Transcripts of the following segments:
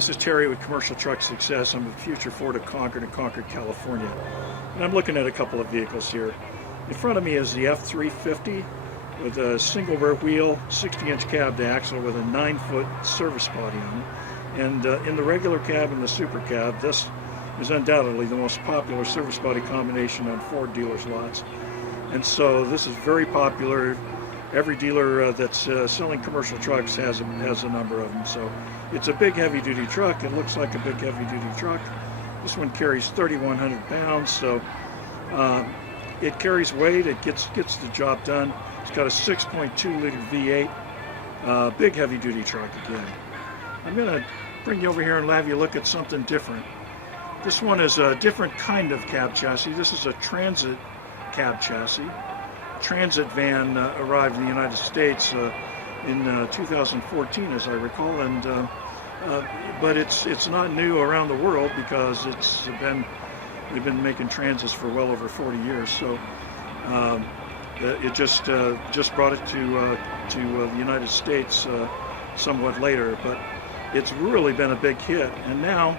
This is Terry with Commercial Truck Success. I'm with Future Ford of Concord in Concord, California. And I'm looking at a couple of vehicles here. In front of me is the F350 with a single rear wheel, 60-inch cab to axle with a 9-foot service body on it. And in the regular cab and the super cab, this is undoubtedly the most popular service body combination on Ford dealers' lots. And so this is very popular. Every dealer that's selling commercial trucks has a number of them. So it's a big heavy-duty truck. It looks like a big heavy-duty truck. This one carries 3,100 pounds, so it carries weight. It gets the job done. It's got a 6.2-liter V8. Big heavy-duty truck again. I'm going to bring you over here and have you look at something different. This one is a different kind of cab chassis. This is a transit cab chassis. Transit van arrived in the United States in 2014, as I recall, and but it's not new around the world because we've been making transits for well over 40 years. So it just brought it to the United States somewhat later, but it's really been a big hit. And now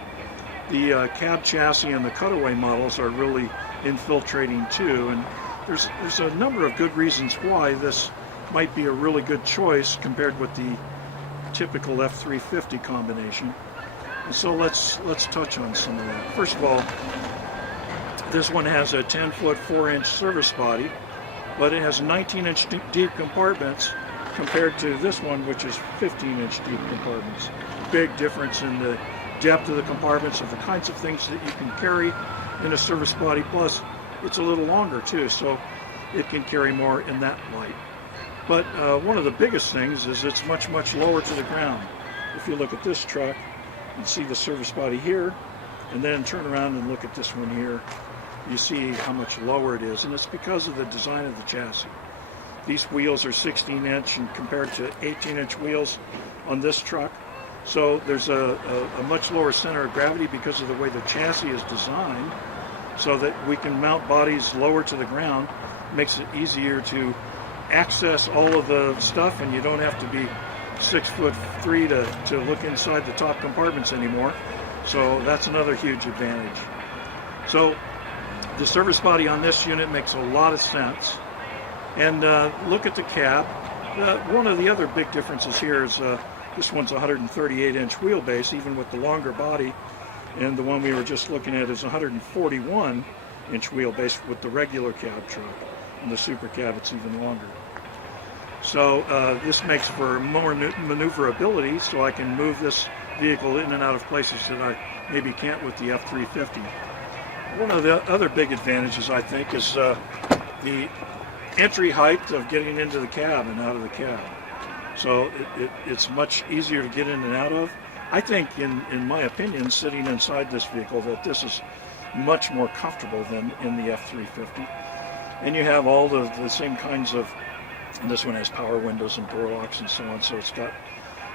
the cab chassis and the cutaway models are really infiltrating too. And there's a number of good reasons why this might be a really good choice compared with the typical F350 combination. And so let's touch on some of that. First of all, this one has a 10-foot 4-inch service body, but it has 19-inch deep compartments compared to this one, which is 15-inch deep compartments. Big difference in the depth of the compartments, of the kinds of things that you can carry in a service body. Plus, it's a little longer too, so it can carry more in that light. But one of the biggest things is it's much lower to the ground. If you look at this truck, you see the service body here, and then turn around and look at this one here. You see how much lower it is, and it's because of the design of the chassis. These wheels are 16-inch and compared to 18-inch wheels on this truck. So there's a much lower center of gravity because of the way the chassis is designed, so that we can mount bodies lower to the ground. It makes it easier to access all of the stuff, and you don't have to be 6'3" to look inside the top compartments anymore. So that's another huge advantage. So the service body on this unit makes a lot of sense. And look at the cab. One of the other big differences here is this one's 138-inch wheelbase, even with the longer body. And the one we were just looking at is 141-inch wheelbase with the regular cab truck. In the super cab, it's even longer. So this makes for more maneuverability, so I can move this vehicle in and out of places that I maybe can't with the F350. One of the other big advantages, I think, is the entry height of getting into the cab and out of the cab. So it's much easier to get in and out of. I think, in my opinion, sitting inside this vehicle, that this is much more comfortable than in the F350. And you have all the same kinds of, and this one has power windows and door locks and so on, so it's got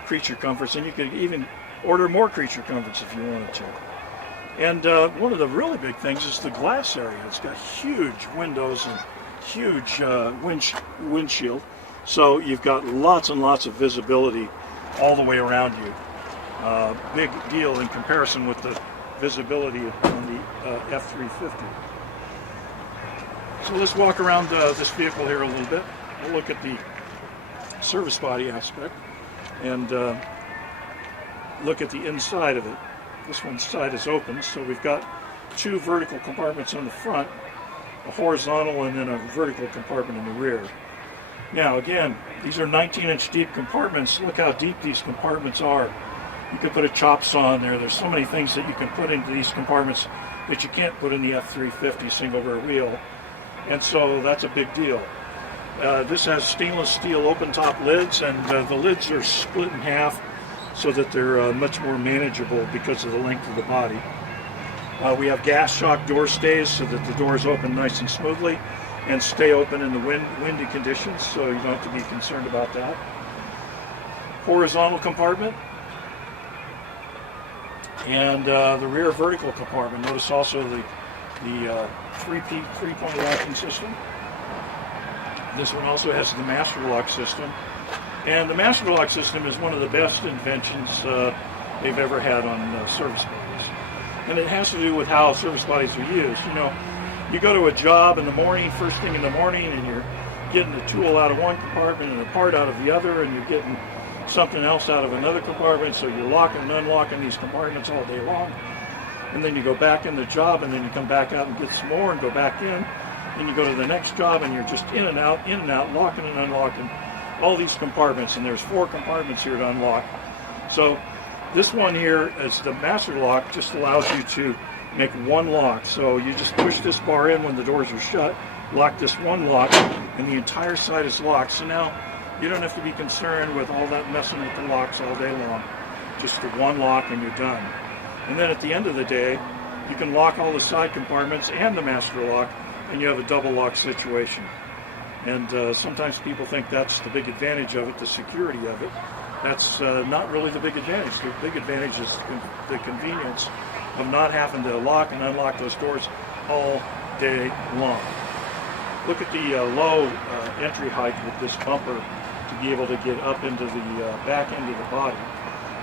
creature comforts, and you could even order more creature comforts if you wanted to. And one of the really big things is the glass area. It's got huge windows and huge windshield, so you've got lots and lots of visibility all the way around you. Big deal in comparison with the visibility on the F350. So let's walk around this vehicle here a little bit. We'll look at the service body aspect and look at the inside of it. This one side is open, so we've got two vertical compartments on the front, a horizontal and then a vertical compartment in the rear. Now again, these are 19-inch deep compartments. Look how deep these compartments are. You can put a chop saw in there. There's so many things that you can put into these compartments that you can't put in the F350 single rear wheel. And so that's a big deal. This has stainless steel open top lids, and the lids are split in half so that they're much more manageable because of the length of the body. We have gas shock door stays so that the doors open nice and smoothly and stay open in the windy conditions, so you don't have to be concerned about that. Horizontal compartment and the rear vertical compartment. Notice also the three-point locking system. This one also has the master lock system. And the master lock system is one of the best inventions they've ever had on service bodies. And it has to do with how service bodies are used. You know, you go to a job in the morning, first thing in the morning, and you're getting a tool out of one compartment and a part out of the other, and you're getting something else out of another compartment, so you're locking and unlocking these compartments all day long. And then you go back in the job, and then you come back out and get some more and go back in. Then you go to the next job, and you're just in and out, locking and unlocking all these compartments, and there's 4 compartments here to unlock. So this one here, as the master lock, just allows you to make one lock. So you just push this bar in when the doors are shut, lock this one lock, and the entire side is locked. So now you don't have to be concerned with all that messing with the locks all day long. Just the one lock and you're done. And then at the end of the day, you can lock all the side compartments and the master lock, and you have a double lock situation. And sometimes people think that's the big advantage of it, the security of it. That's not really the big advantage. The big advantage is the convenience of not having to lock and unlock those doors all day long. Look at the low entry height with this bumper to be able to get up into the back end of the body.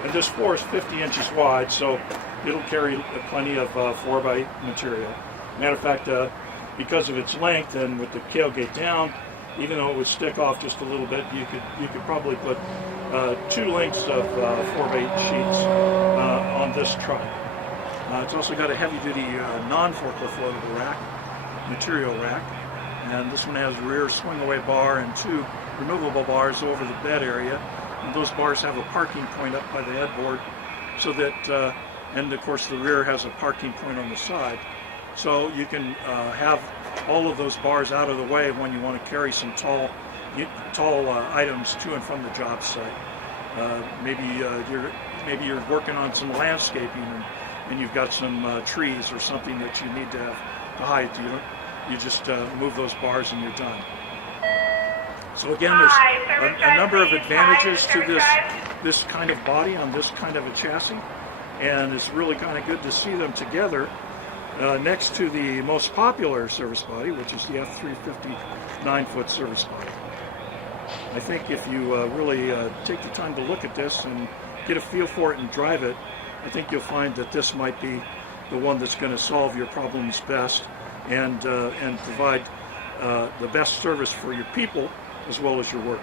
And this floor is 50 inches wide, so it'll carry plenty of 4x material. Matter of fact, because of its length and with the tailgate down, even though it would stick off just a little bit, you could probably put 2 lengths of 4x8 sheets on this truck. It's also got a heavy-duty non-forklift loadable rack, material rack, and this one has a rear swing-away bar and 2 removable bars over the bed area. And those bars have a parking point up by the headboard, so that, and of course the rear has a parking point on the side. So you can have all of those bars out of the way when you want to carry some tall items to and from the job site. Maybe you're working on some landscaping and you've got some trees or something that you need to have to hide. You just move those bars and you're done. So again, there's a number of advantages to this kind of body on this kind of a chassis, and it's really kind of good to see them together next to the most popular service body, which is the F350 9-foot service body. I think if you really take the time to look at this and get a feel for it and drive it, I think you'll find that this might be the one that's going to solve your problems best and provide the best service for your people as well as your work.